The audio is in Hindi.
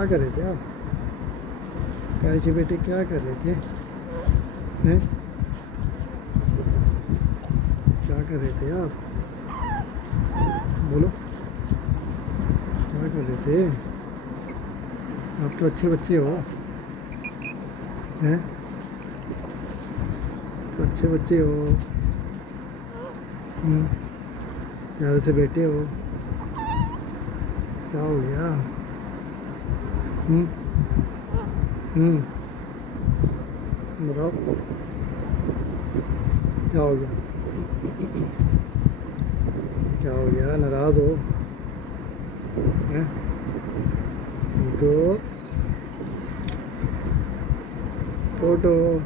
क्या कर रहे थे आप? कैसे बेटे क्या कर रहे थे? हैं? क्या कर रहे थे आप? बोलो, क्या कर रहे थे? आप तो अच्छे बच्चे हो। हैं? तो अच्छे बच्चे हो। हम्म, प्यारे से बेटे हो। क्या हो गया? हम्म। हम्म। बताओ, क्या हो गया? क्या हो गया? नाराज हो? हैं? टोटो, टोटो।